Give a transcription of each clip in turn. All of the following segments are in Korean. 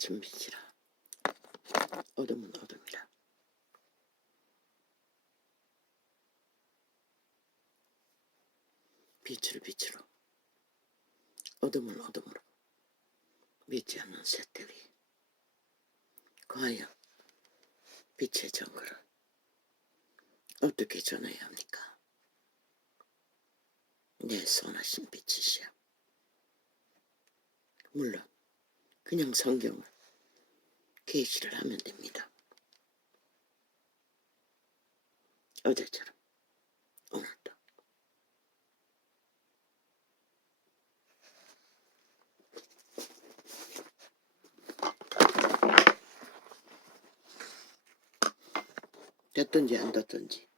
빛은 빛이라 어둠은 어둠이라. 빛을 빛으로 어둠을 어둠으로 믿지 않는 새들이 과연 빛의 정글을 어떻게 전해야 합니까? 내 선하신 빛이시여. 물론 그냥 성경을 계시를 하면 됩니다. 어제처럼 오늘도 됐든지 안 됐든지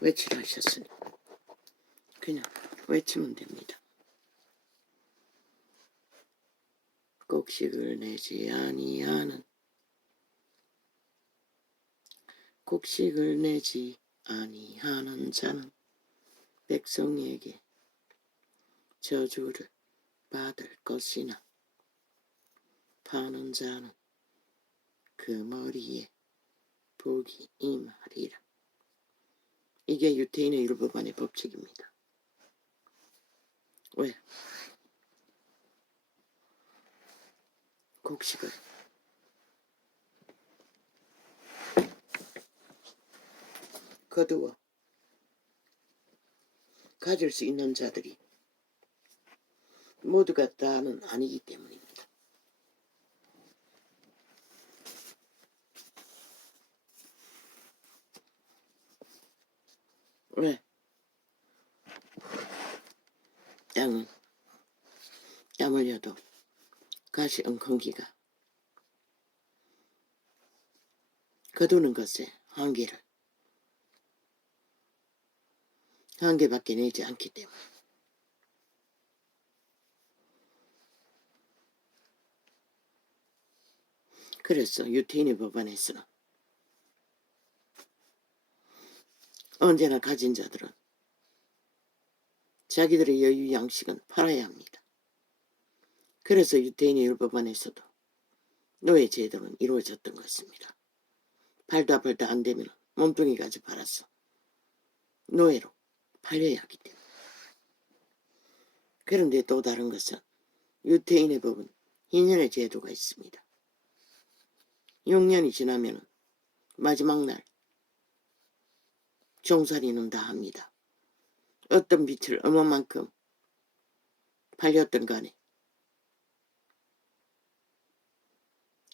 외치라 하셨으니 그냥 외치면 됩니다. 곡식을 내지 아니하는 곡식을 내지 아니하는 자는 백성에게 저주를 받을 것이나 파는 자는 그 머리에 복이 임하리라. 이게 유태인의 율법안의 법칙입니다. 왜? 곡식을 거두어 가질 수 있는 자들이 모두가 다는 아니기 때문입니다. 왜? 양은 야물려도 가시 엉겅기가 거두는 것에 한계밖에 내지 않기 때문에. 그래서 유태인의 법안에서는 언제나 가진 자들은 자기들의 여유 양식은 팔아야 합니다. 그래서 유태인의 율법안에서도 노예 제도는 이루어졌던 것입니다. 팔다 안 되면 몸뚱이까지 팔아서 노예로 팔려야 하기 때문에. 그런데 또 다른 것은 유태인의 법은 희년의 제도가 있습니다. 6년이 지나면 마지막 날 종살이는 다 합니다. 어떤 빛을 얼마만큼 팔렸던 간에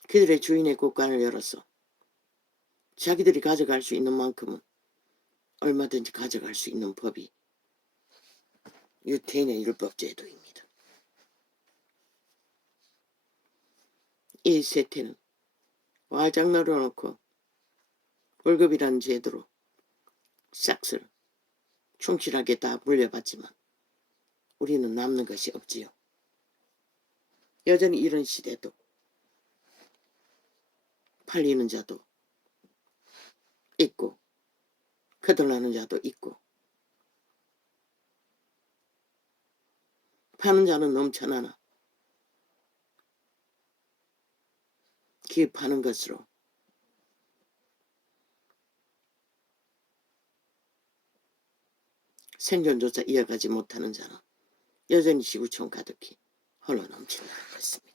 그들의 주인의 곳간을 열어서 자기들이 가져갈 수 있는 만큼은 얼마든지 가져갈 수 있는 법이 유태인의 율법 제도입니다. 이 세태는 와장 널어놓고 월급이라는 제도로 싹쓸 충실하게 다 물려받지만 우리는 남는 것이 없지요. 여전히 이런 시대도 팔리는 자도 있고 거덜나는 자도 있고 파는 자는 넘쳐나나 그 파는 것으로 생존조차 이어가지 못하는 자는 여전히 지구촌 가득히 홀로 넘친다는 것입니다.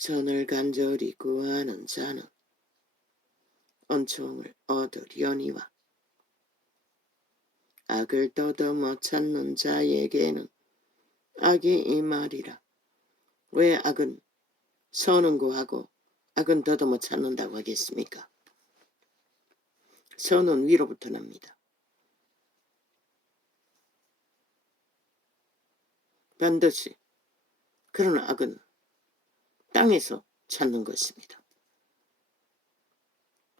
선을 간절히 구하는 자는 은총을 얻으려니와 악을 더듬어 찾는 자에게는 악이 임하리라. 왜 악은 선은 구하고 악은 더듬어 찾는다고 하겠습니까? 선은 위로부터 납니다. 반드시. 그러나 악은 땅에서 찾는 것입니다.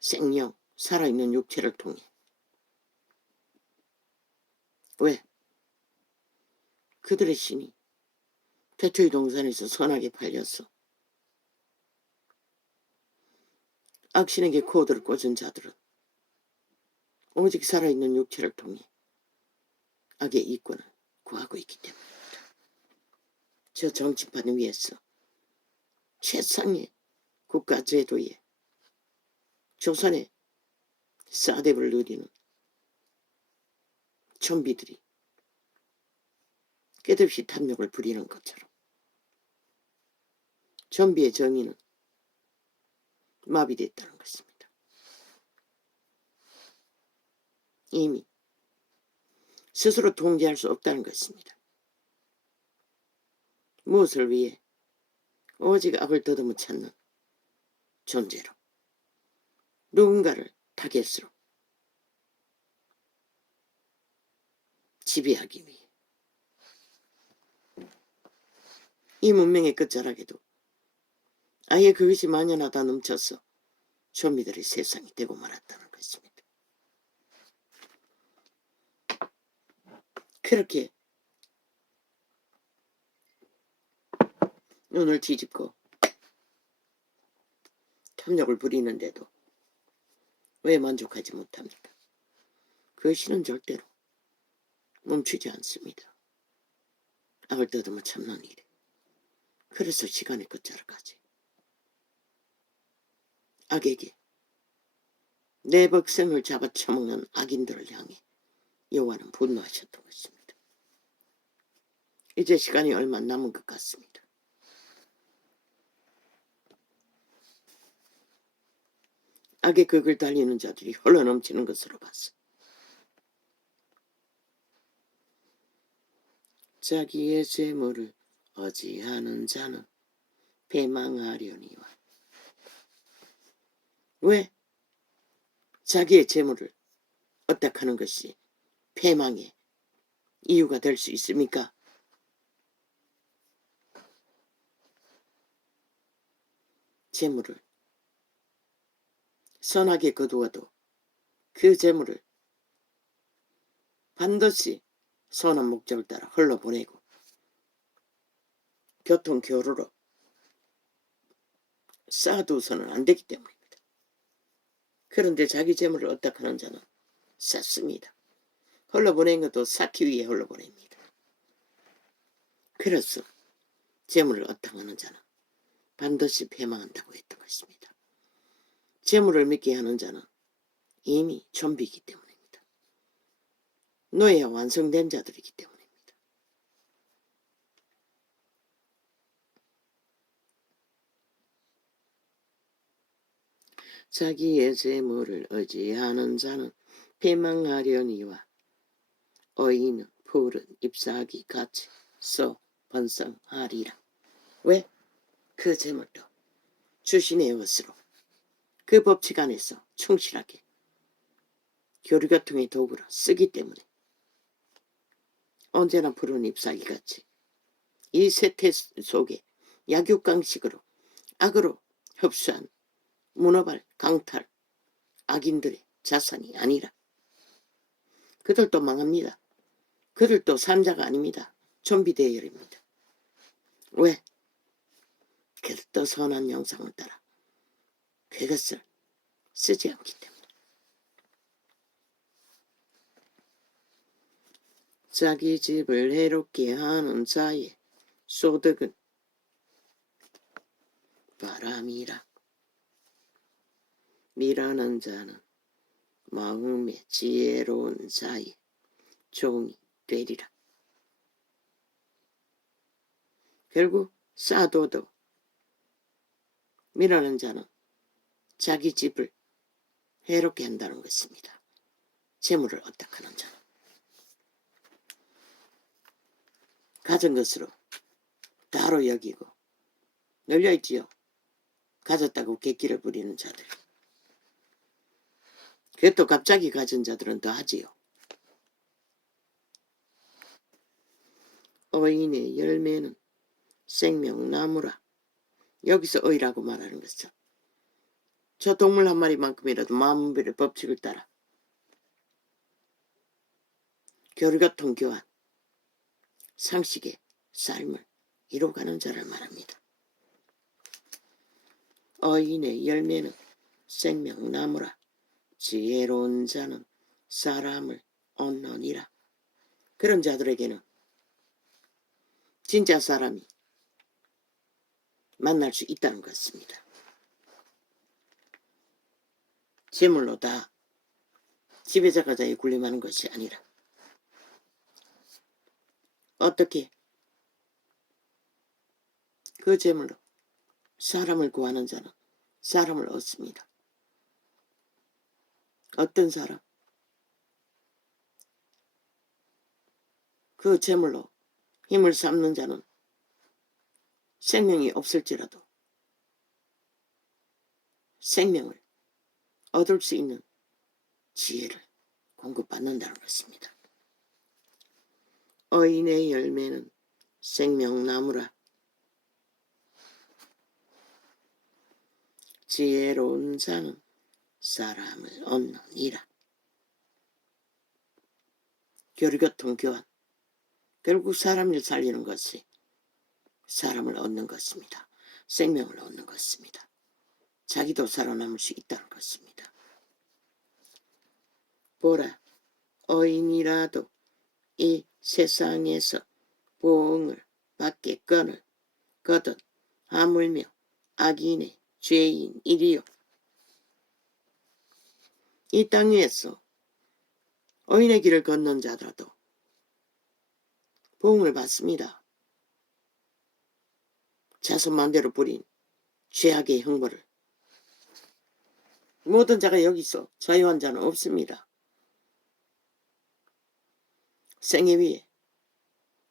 생명, 살아있는 육체를 통해. 왜? 그들의 신이 태초의 동산에서 선하게 팔렸어. 악신에게 코드를 꽂은 자들은 오직 살아있는 육체를 통해 악의 이권을 구하고 있기 때문에. 저 정치판 위에서 최상의 국가제도에 조선의 사대부를 누리는 좀비들이 끝없이 탐욕을 부리는 것처럼 좀비의 정의는 마비됐다는 것입니다. 이미 스스로 통제할 수 없다는 것입니다. 무엇을 위해? 오직 악을 더듬어 찾는 존재로, 누군가를 타겟으로 지배하기 위해. 이 문명의 끝자락에도 아예 그것이 만연하다 넘쳐서 좀비들의 세상이 되고 말았다는 것입니다. 그렇게 눈을 뒤집고 탐욕을 부리는데도 왜 만족하지 못합니까? 그것이는 절대로 멈추지 않습니다. 악을 더듬어 참는 일에. 그래서 시간의 끝자락까지 악에게 내 백성을 잡아쳐먹는 악인들을 향해 여호와는 분노하셨던 것입니다. 이제 시간이 얼마 안 남은 것 같습니다. 악의 극을 달리는 자들이 흘러넘치는 것으로 봤어. 자기의 재물을 어지하는 자는 패망하려니와. 왜? 자기의 재물을 어떡하는 것이 패망의 이유가 될 수 있습니까? 재물을 선하게 거두어도 그 재물을 반드시 선한 목적을 따라 흘러보내고 교통교류로 쌓아두서는 안 되기 때문입니다. 그런데 자기 재물을 어떡하는 자는 쌓습니다. 흘러보낸 것도 쌓기 위해 흘러보냅니다. 그래서 재물을 어떡하는 자는 반드시 패망한다고 했던 것입니다. 재물을 믿게 하는 자는 이미 좀비이기 때문입니다. 노예와 완성된 자들이기 때문입니다. 자기의 재물을 의지하는 자는 패망하려니와 의인은 푸른 잎사귀 같이 써 번성하리라. 왜? 그 재물도 주신의 것으로 그 법칙 안에서 충실하게 교류교통의 도구로 쓰기 때문에 언제나 푸른 잎사귀 같이 이 세태 속에 약육강식으로 악으로 흡수한 문어발 강탈 악인들의 자산이 아니라 그들도 망합니다. 그들도 산자가 아닙니다. 좀비 대열입니다. 왜? 그들도 선한 영상을 따라 그것을 쓰지 않기 때문에. 자기 집을 해롭게 하는 자의 소득은 바람이라. 미련한 자는 마음에 지혜로운 자의 종이 되리라. 결국 쌓아둬도 미련한 자는 자기 집을 해롭게 한다는 것입니다. 재물을 어떡하는 자는. 가진 것으로 다로 여기고 널려있지요. 가졌다고 객기를 부리는 자들. 그것도 갑자기 가진 자들은 더 하지요. 의인의 열매는 생명나무라. 여기서 의라고 말하는 것은 저 동물 한 마리만큼이라도 만물의 법칙을 따라 교류교통 교환, 상식의 삶을 이루어가는 자를 말합니다. 의인의 열매는 생명나무라. 지혜로운 자는 사람을 얻느니라. 그런 자들에게는 진짜 사람이 만날 수 있다는 것입니다. 재물로 다 지배자가자에 군림하는 것이 아니라 어떻게 그 재물로 사람을 구하는 자는 사람을 얻습니다. 어떤 사람? 그 재물로 힘을 삼는 자는 생명이 없을지라도 생명을 얻을 수 있는 지혜를 공급받는다는 것입니다. 의인의 열매는 생명나무라. 지혜로운 자는 사람을 얻느니라. 교류교통 교환. 결국 사람을 살리는 것이 사람을 얻는 것입니다. 생명을 얻는 것입니다. 자기도 살아남을 수 있다는 것입니다. 보라, 의인이라도 이 세상에서 보응을 받겠거늘 거든 하물며 악인의 죄인이리요. 이 땅 위에서 의인의 길을 걷는 자들도 보응을 받습니다. 자손만대로 부린 죄악의 형벌을. 모든 자가 여기서 자유한 자는 없습니다. 생애 위에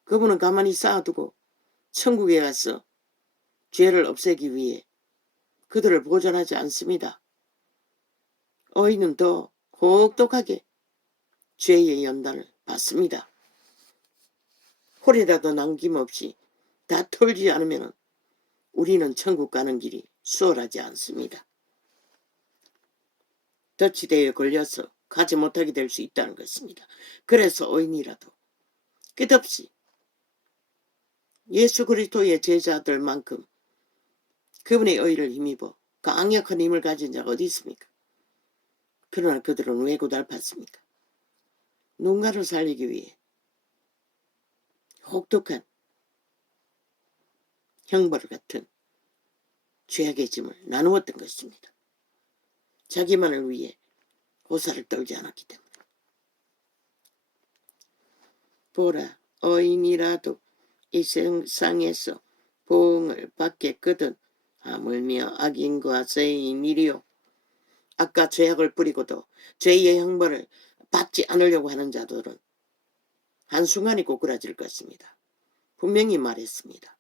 그분은 가만히 쌓아두고 천국에 가서 죄를 없애기 위해 그들을 보존하지 않습니다. 의인은 더 혹독하게 죄의 연단을 받습니다. 홀이라도 남김없이 다 털지 않으면 우리는 천국 가는 길이 수월하지 않습니다. 덫지대에 걸려서 가지 못하게 될 수 있다는 것입니다. 그래서 의인이라도 끝없이 예수 그리스도의 제자들만큼 그분의 의를 힘입어 강력한 힘을 가진 자가 어디 있습니까? 그러나 그들은 왜 고달팠습니까? 누군가를 살리기 위해 혹독한 형벌 같은 죄악의 짐을 나누었던 것입니다. 자기만을 위해 호사를 떨지 않았기 때문에. 보라, 의인이라도 이 세상에서 보응을 받겠거든 하물며 악인과 죄인이리요. 아까 죄악을 뿌리고도 죄의 형벌을 받지 않으려고 하는 자들은 한순간에 꼬꾸라질 것입니다. 분명히 말했습니다.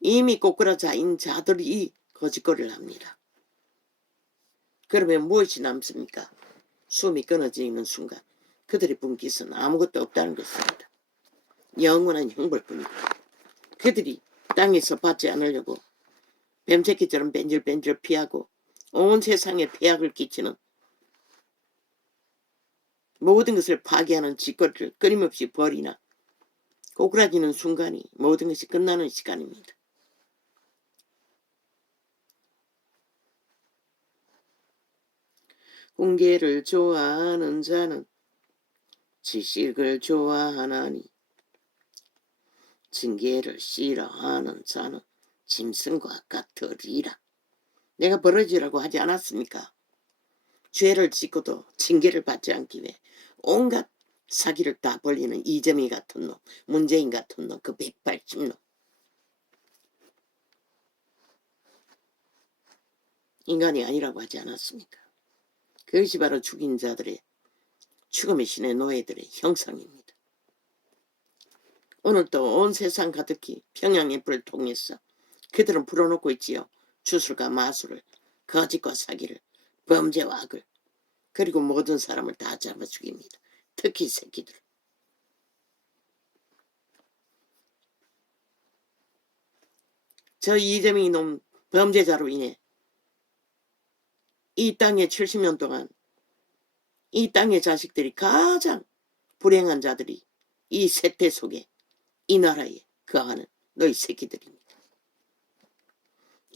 이미 꼬꾸라진 자들이 거짓거리를 합니다. 그러면 무엇이 남습니까? 숨이 끊어지는 순간 그들의 분깃은 아무것도 없다는 것입니다. 영원한 형벌뿐입니다. 그들이 땅에서 받지 않으려고 뱀새끼처럼 뺀질뺀질 피하고 온 세상에 폐악을 끼치는 모든 것을 파괴하는 짓거리를 끊임없이 벌이나 꼬꾸라지는 순간이 모든 것이 끝나는 시간입니다. 훈계를 좋아하는 자는 지식을 좋아하나니 징계를 싫어하는 자는 짐승과 같으리라. 내가 버러지라고 하지 않았습니까? 죄를 짓고도 징계를 받지 않기 위해 온갖 사기를 다 벌리는 이재명 같은 놈, 문재인 같은 놈, 그 180놈. 인간이 아니라고 하지 않았습니까? 그것이 바로 죽인 자들의 죽음의 신의 노예들의 형상입니다. 오늘도 온 세상 가득히 평양의 불을 통해서 그들은 풀어놓고 있지요. 주술과 마술을, 거짓과 사기를, 범죄와 악을, 그리고 모든 사람을 다 잡아 죽입니다. 특히 새끼들. 저 이재명이 놈 범죄자로 인해 이 땅에 70년 동안 이 땅의 자식들이 가장 불행한 자들이 이 세태 속에 이 나라에 거하는 너희 새끼들입니다.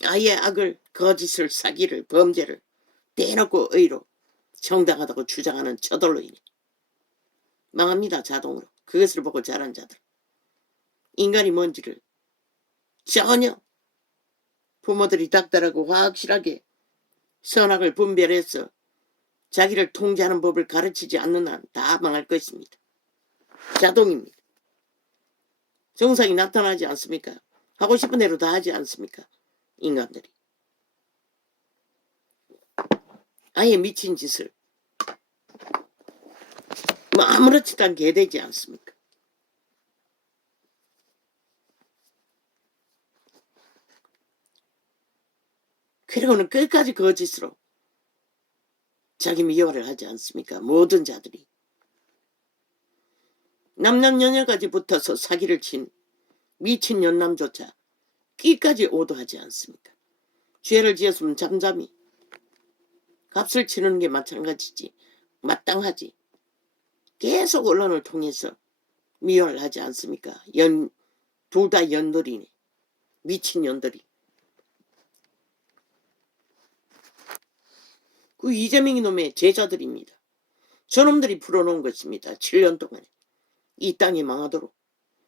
아예 악을, 거짓을, 사기를, 범죄를 대놓고 의로 정당하다고 주장하는 저들로 인해 망합니다. 자동으로. 그것을 보고 자란 자들. 인간이 뭔지를 전혀 부모들이 닥달하고 확실하게 선악을 분별해서 자기를 통제하는 법을 가르치지 않는 한 다 망할 것입니다. 자동입니다. 정상이 나타나지 않습니까? 하고 싶은 대로 다 하지 않습니까? 인간들이. 아예 미친 짓을 뭐 아무렇지도 않게 해대지 않습니까? 그리고는 끝까지 거짓으로 자기 미워를 하지 않습니까? 모든 자들이. 남남녀녀까지 붙어서 사기를 친 미친 연남조차 끼까지 오도하지 않습니까? 죄를 지었으면 잠잠히 값을 치르는 게 마찬가지지. 마땅하지. 계속 언론을 통해서 미워를 하지 않습니까? 둘 다 연돌이네. 미친 연돌이. 그 이재명이 놈의 제자들입니다. 저놈들이 풀어놓은 것입니다. 7년 동안에. 이 땅이 망하도록.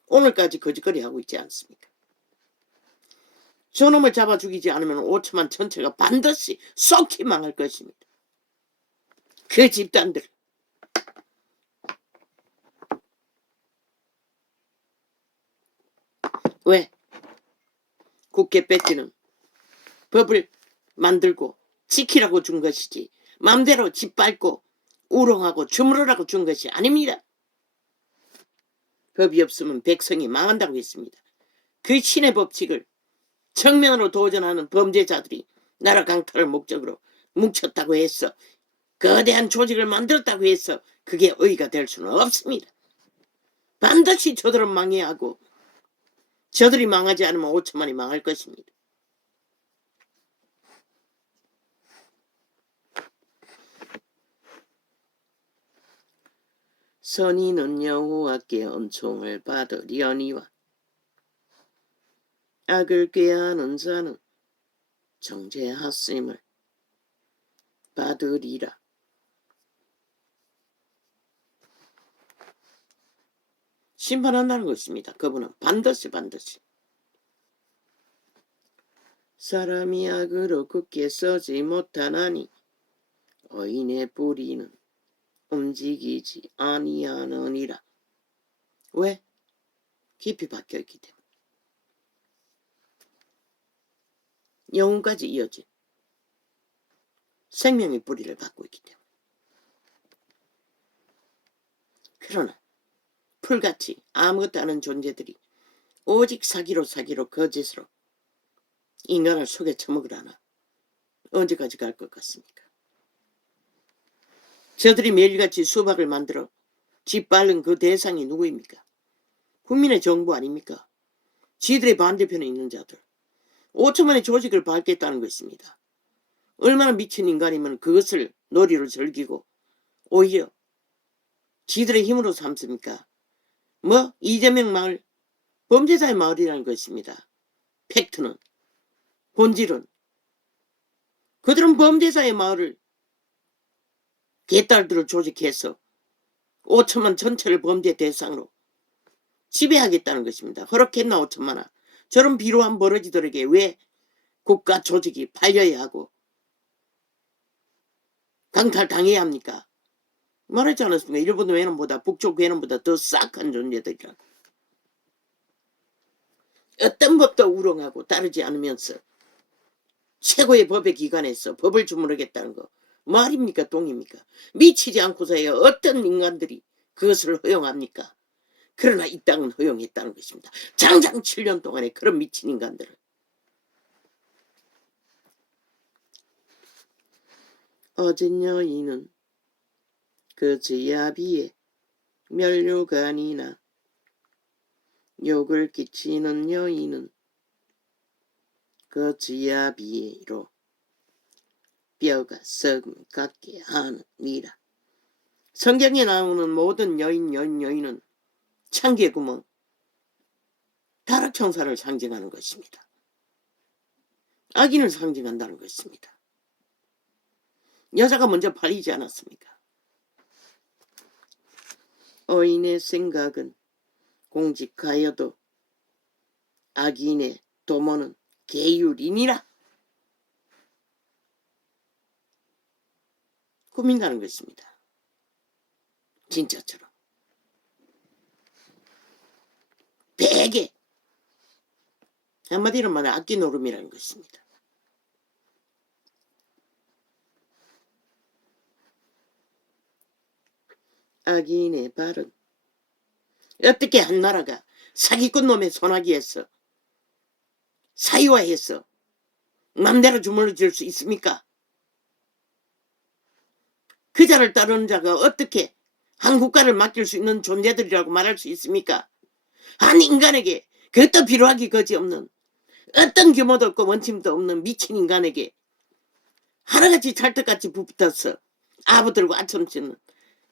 오늘까지 거짓거리 하고 있지 않습니까? 저놈을 잡아 죽이지 않으면 5천만 전체가 반드시 썩히 망할 것입니다. 그 집단들. 왜? 국회 배지는 법을 만들고 지키라고 준 것이지 맘대로 짓밟고 우롱하고 주무르라고 준 것이 아닙니다. 법이 없으면 백성이 망한다고 했습니다. 그 신의 법칙을 정면으로 도전하는 범죄자들이 나라 강탈을 목적으로 뭉쳤다고 해서 거대한 조직을 만들었다고 해서 그게 의의가 될 수는 없습니다. 반드시 저들은 망해야 하고 저들이 망하지 않으면 5천만이 망할 것입니다. 선인은 여호와께 은총을 받으려니와 악을 꾀하는 자는 정죄하심을 받으리라. 심판한다는 것입니다. 그분은 반드시. 사람이 악으로 굳게 서지 못하나니 의인의 뿌리는 움직이지 아니하느니라. 왜? 깊이 박혀있기 때문에. 영혼까지 이어진 생명의 뿌리를 받고 있기 때문에. 그러나 풀같이 아무것도 아는 존재들이 오직 사기로 거짓으로 인간을 속에 처먹으라나 언제까지 갈 것 같습니까? 저들이 매일같이 수박을 만들어 짓밟는 그 대상이 누구입니까? 국민의 정부 아닙니까? 지들의 반대편에 있는 자들. 5천만의 조직을 밟겠다는 것입니다. 얼마나 미친 인간이면 그것을 놀이로 즐기고 오히려 지들의 힘으로 삼습니까? 뭐 이재명 마을 범죄자의 마을이라는 것입니다. 팩트는. 본질은. 그들은 범죄자의 마을을 개딸들을 조직해서 5천만 전체를 범죄 대상으로 지배하겠다는 것입니다. 허락했나 5천만아. 저런 비루한 버러지들에게 왜 국가 조직이 팔려야 하고 강탈당해야 합니까? 말하지 않았습니까? 일본 외놈보다 북쪽 외놈보다 더 싹한 존재들이라고. 어떤 법도 우롱하고 따르지 않으면서 최고의 법의 기관에서 법을 주무르겠다는 거 말입니까? 동입니까? 미치지 않고서야 어떤 인간들이 그것을 허용합니까? 그러나 이 땅은 허용했다는 것입니다. 장장 7년 동안에 그런 미친 인간들을. 어진 여인은 그 제야비에 멸류관이나 욕을 끼치는 여인은 그 지야비로 뼈가 썩음 같게 하느니라. 성경에 나오는 모든 여인은 창기의 구멍, 타락청사를 상징하는 것입니다. 악인을 상징한다는 것입니다. 여자가 먼저 팔리지 않았습니까? 어인의 생각은 공직하여도 악인의 도모는 계율이니라. 꾸민다는 것입니다. 진짜처럼. 베개. 한마디로 말하면 악기 노름이라는 것입니다. 악인의 발은 어떻게 한 나라가 사기꾼 놈의 손아귀에서 사유화해서 맘대로 주물러 줄 수 있습니까? 그 자를 따르는 자가 어떻게 한 국가를 맡길 수 있는 존재들이라고 말할 수 있습니까? 한 인간에게 그것도 필요하기 거지없는 어떤 규모도 없고 원칙도 없는 미친 인간에게 하나같이 찰떡같이 붙어서 아부들고 아첨치는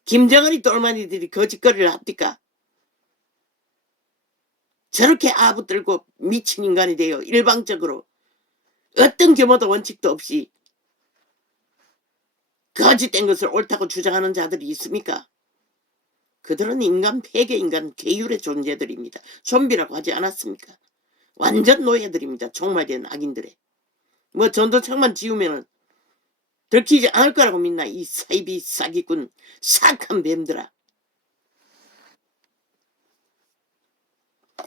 김정은이 똘마니들이 거짓거리를 합니까? 저렇게 아부들고 미친 인간이 되어 일방적으로 어떤 규모도 원칙도 없이 거짓된 것을 옳다고 주장하는 자들이 있습니까? 그들은 인간 폐계 인간 계율의 존재들입니다. 좀비라고 하지 않았습니까? 완전 노예들입니다. 종말된 악인들의. 뭐 전도창만 지우면은 들키지 않을 거라고 믿나 이 사이비 사기꾼 사악한 뱀들아.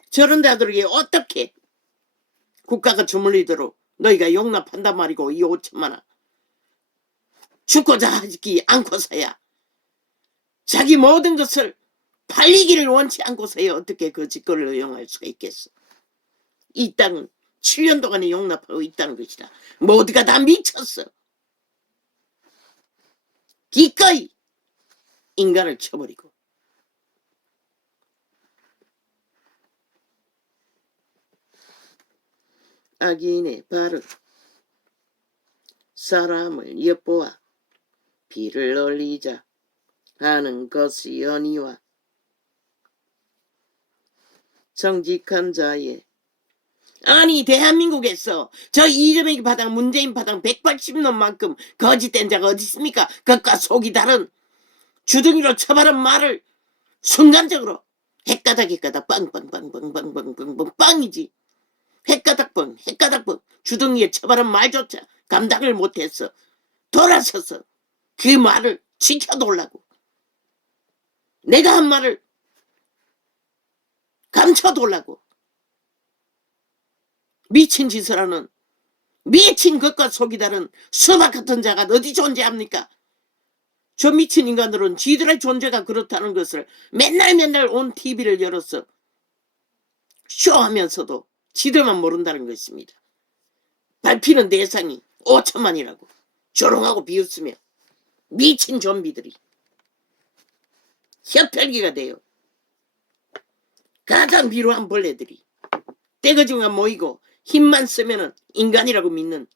저런 자들에게 어떻게 국가가 주물리도록 너희가 용납한단 말이고 이 5천만 원. 죽고자 하지 않고서야 자기 모든 것을 팔리기를 원치 않고서야 어떻게 그 짓거리를 허용할 수가 있겠어. 이 땅은 7년 동안에 용납하고 있다는 것이다. 모두가 다 미쳤어. 기꺼이 인간을 쳐버리고 악인의 발은 사람을 엿보아 비를 올리자 하는 것이 연이와 정직한 자의 아니 대한민국에서 저 이재명 파당 문재인 파당 180년만큼 거짓된 자가 어디 있습니까? 그것과 속이 다른 주둥이로 쳐바른 말을 순간적으로 헷가닥 빵빵빵빵빵빵빵빵 빵이지. 헷가닥뻥 주둥이에 쳐바른 말조차 감당을 못해서 돌아서서 그 말을 지켜놓으려고 내가 한 말을 감춰놓으려고 미친 짓을 하는 미친 것과 속이 다른 수박 같은 자가 어디 존재합니까? 저 미친 인간들은 지들의 존재가 그렇다는 것을 맨날 온 TV를 열어서 쇼하면서도 지들만 모른다는 것입니다. 밟히는 대상이 5천만이라고 조롱하고 비웃으며 미친 좀비들이 혀털기가 돼요. 가장 비루한 벌레들이 떼거지가 모이고 힘만 쓰면은 인간이라고 믿는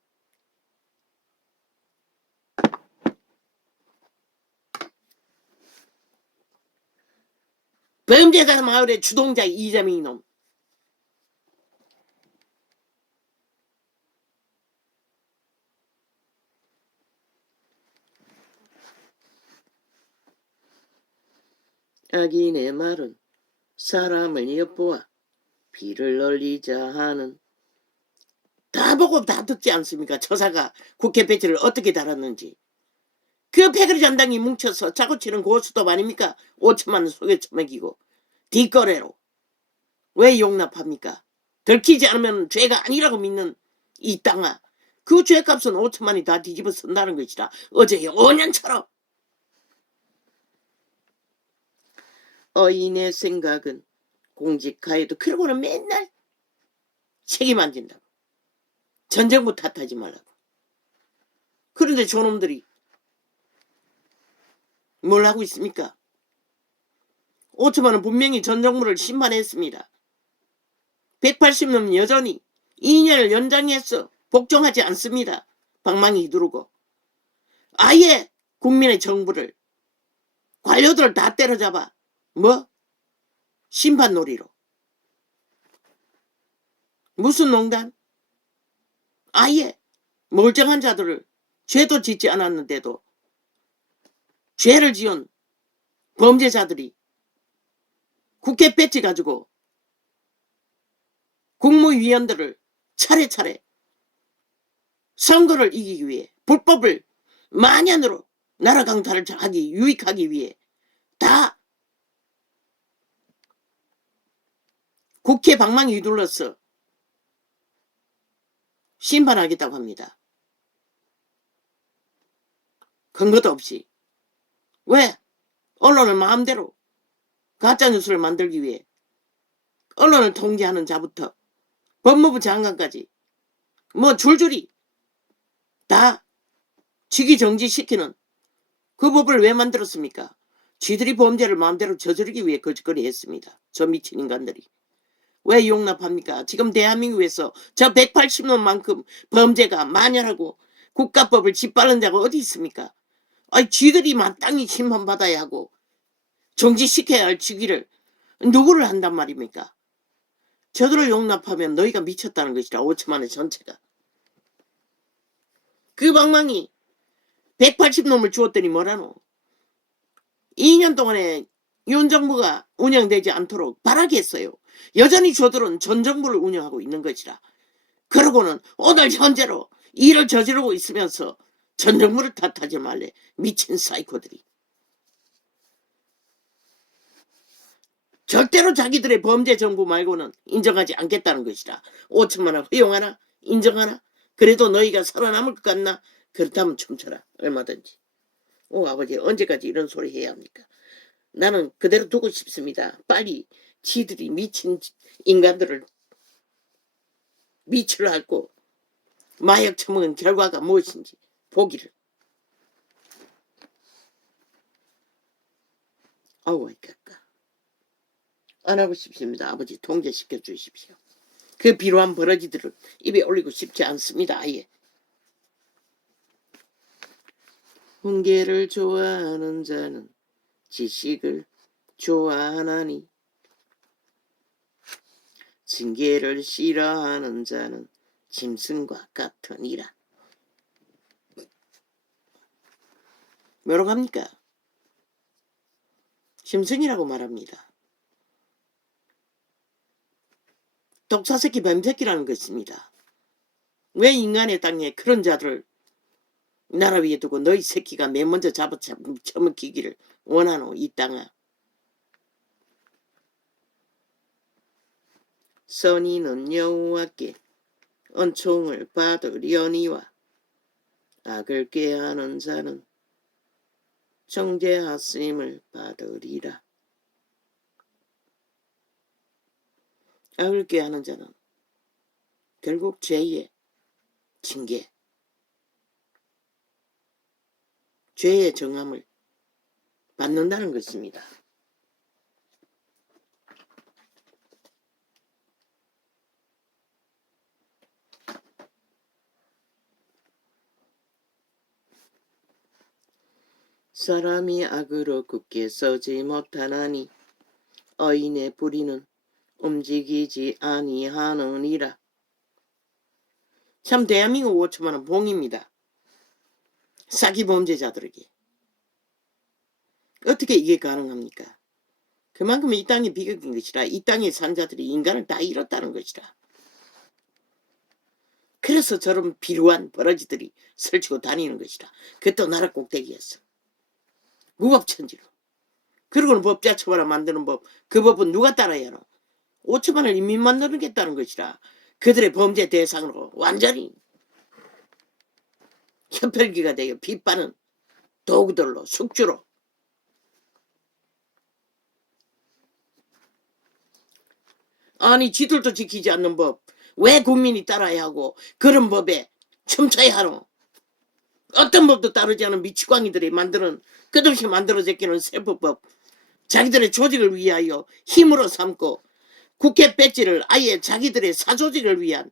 범죄자 마을의 주동자 이재명 이놈. 악인의 말은 사람을 엿보아 비를 올리자 하는 다 보고 다 듣지 않습니까? 처사가 국회 배치를 어떻게 달았는지. 그 패거리 전당이 뭉쳐서 짜고 치는 고수톱 아닙니까? 5천만 원 속에 처먹이고 뒷거래로 왜 용납합니까? 들키지 않으면 죄가 아니라고 믿는 이 땅아. 그 죄값은 5천만이 다 뒤집어 쓴다는 것이다. 어제 5년처럼. 어인의 생각은 공직하에도 그러고는 맨날 책임 안 진다고. 전 정부 탓하지 말라고. 그런데 저놈들이 뭘 하고 있습니까? 5천만 원 분명히 전 정부를 심판했습니다. 180년 여전히 2년을 연장해서 복종하지 않습니다. 방망이 휘두르고 아예 국민의 정부를 관료들을 다 때려잡아 뭐? 심판놀이로. 무슨 농단? 아예 멀쩡한 자들을 죄도 짓지 않았는데도 죄를 지은 범죄자들이 국회 배치 가지고 국무위원들을 차례차례 선거를 이기기 위해 불법을 만연으로 나라 강탈을 하기 유익하기 위해 다 국회 방망이 휘둘러서 심판하겠다고 합니다. 근거도 없이. 왜? 언론을 마음대로 가짜뉴스를 만들기 위해 언론을 통제하는 자부터 법무부 장관까지 뭐 줄줄이 다 직위 정지시키는 그 법을 왜 만들었습니까? 쥐들이 범죄를 마음대로 저지르기 위해 거짓거리 했습니다. 저 미친 인간들이. 왜 용납합니까? 지금 대한민국에서 저 180년만큼 범죄가 만연하고 국가법을 짓밟는 자가 어디 있습니까? 아니, 쥐들이 마땅히 심판받아야 하고 정지시켜야 할 직위를 누구를 한단 말입니까? 저들을 용납하면 너희가 미쳤다는 것이라. 5천만의 전체가. 그 방망이 180놈을 주었더니 뭐라노? 2년 동안에 윤 정부가 운영되지 않도록 바라겠어요. 여전히 저들은 전 정부를 운영하고 있는 것이라. 그러고는 오늘 현재로 일을 저지르고 있으면서 전 정부를 탓하지 말래. 미친 사이코들이. 절대로 자기들의 범죄 정부 말고는 인정하지 않겠다는 것이라. 5천만 원 허용하나? 인정하나? 그래도 너희가 살아남을 것 같나? 그렇다면 춤춰라. 얼마든지. 아버지, 언제까지 이런 소리 해야 합니까? 나는 그대로 두고 싶습니다. 빨리 지들이 미친 인간들을 미치를 앓고 마약 처먹은 결과가 무엇인지 보기를. 아우, 이까까. 안 하고 싶습니다. 아버지, 통제시켜 주십시오. 그 비루한 버러지들을 입에 올리고 싶지 않습니다. 아예. 훈계를 좋아하는 자는 지식을 좋아하나니 징계를 싫어하는 자는 짐승과 같으니라. 뭐라고 합니까? 짐승이라고 말합니다. 독사새끼 뱀새끼라는 것입니다. 왜 인간의 땅에 그런 자들을 나라 위에 두고 너희 새끼가 맨 먼저 처먹히기를 원하노? 이 땅아. 선인은 여호와께 은총을 받으려니와 악을 꾀하는 자는 정죄하심을 받으리라. 악을 꾀하는 자는 결국 죄의 징계, 죄의 정함을 받는다는 것입니다. 사람이 악으로 굳게 서지 못하나니 의인의 불의는 움직이지 아니하느니라. 참 대한민국 5천만 원 봉입니다. 사기 범죄자들에게. 어떻게 이게 가능합니까? 그만큼 이 땅이 비극인 것이라. 이 땅에 산 자들이 인간을 다 잃었다는 것이라. 그래서 저런 비루한 버러지들이 설치고 다니는 것이라. 그것도 나라 꼭대기에서. 무법천지로. 그리고는 법자 처벌을 만드는 법. 그 법은 누가 따라야 하노? 5천만 원을 인민 만들겠다는 것이라. 그들의 범죄 대상으로 완전히 현ፈል기가 되어 빗바는 도구들로 숙주로. 아니, 지들도 지키지 않는 법 왜 국민이 따라야 하고 그런 법에 춤춰야 하노? 어떤 법도 따르지 않은 미치광이들이 만드는 끝없이 만들어 제끼는 세법법. 자기들의 조직을 위하여 힘으로 삼고 국회 배지를 아예 자기들의 사조직을 위한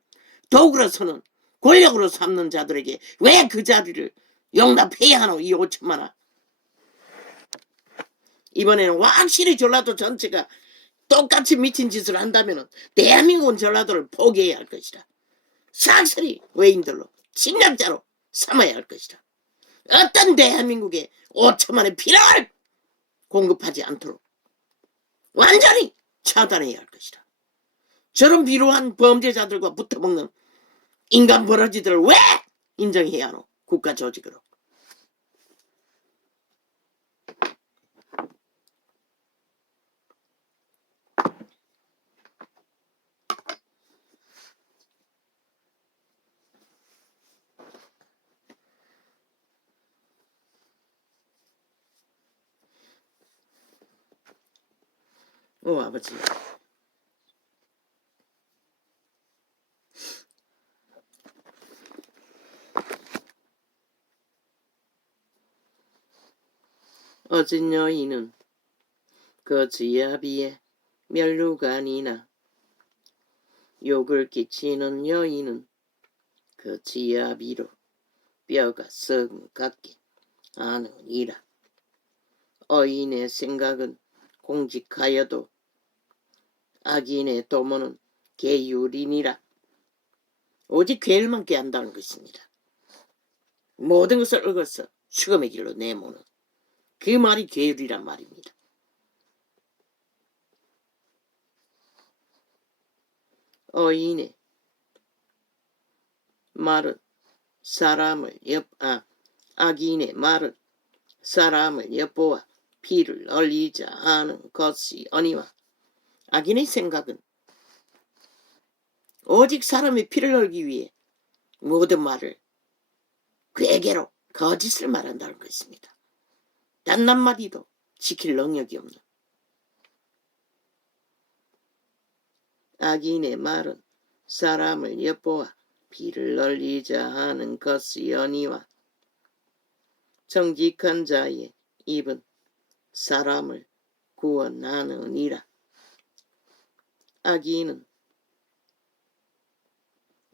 도구로서는 권력으로 삼는 자들에게 왜 그 자리를 용납해야 하노? 이 5천만 원. 이번에는 확실히 전라도 전체가 똑같이 미친 짓을 한다면 대한민국은 전라도를 포기해야 할 것이다. 싹쓸이 외인들로 침략자로 삼아야 할 것이다. 어떤 대한민국에 5천만 원의 필요를 공급하지 않도록 완전히 차단해야 할 것이다. 저런 비루한 범죄자들과 붙어먹는 인간 버러지들을 왜 인정해야 하노? 국가 조직으로. 아버지. 어진 여인은 그 지아비에 멸류관이나 욕을 끼치는 여인은 그 지아비로 뼈가 썩음 같게 하느니라. 어인의 생각은 공직하여도 악인의 도모는 계율이니라. 오직 괴일만 꾀한다는 것입니다. 모든 것을 얽어서 죽음의 길로 내모는 그 말이 계율이란 말입니다. 어인의 말은 악인의 말은 사람을 엿보아 피를 흘리자 하는 것이 아니와. 악인의 생각은 오직 사람의 피를 흘리기 위해 모든 말을 괴계로 거짓을 말한다는 것입니다. 단 한마디도 지킬 능력이 없는 악인의 말은 사람을 엿보아 피를 흘리자 하는 것이 아니와. 정직한 자의 입은 사람을 구원하느니라. 악인은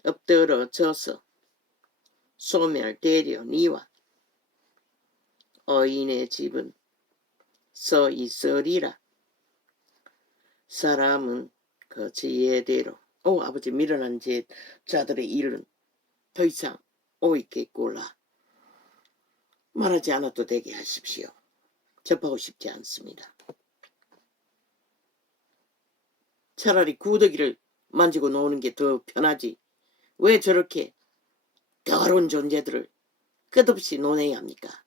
엎드러져서 소멸되려니와 어인의 집은 서 있으리라. 사람은 그 지혜대로 아버지 밀어난 자들의 일은 더 이상 오이겠고라 말하지 않아도 되게 하십시오. 접하고 싶지 않습니다. 차라리 구더기를 만지고 노는 게 더 편하지 왜 저렇게 더러운 존재들을 끝없이 논해야 합니까?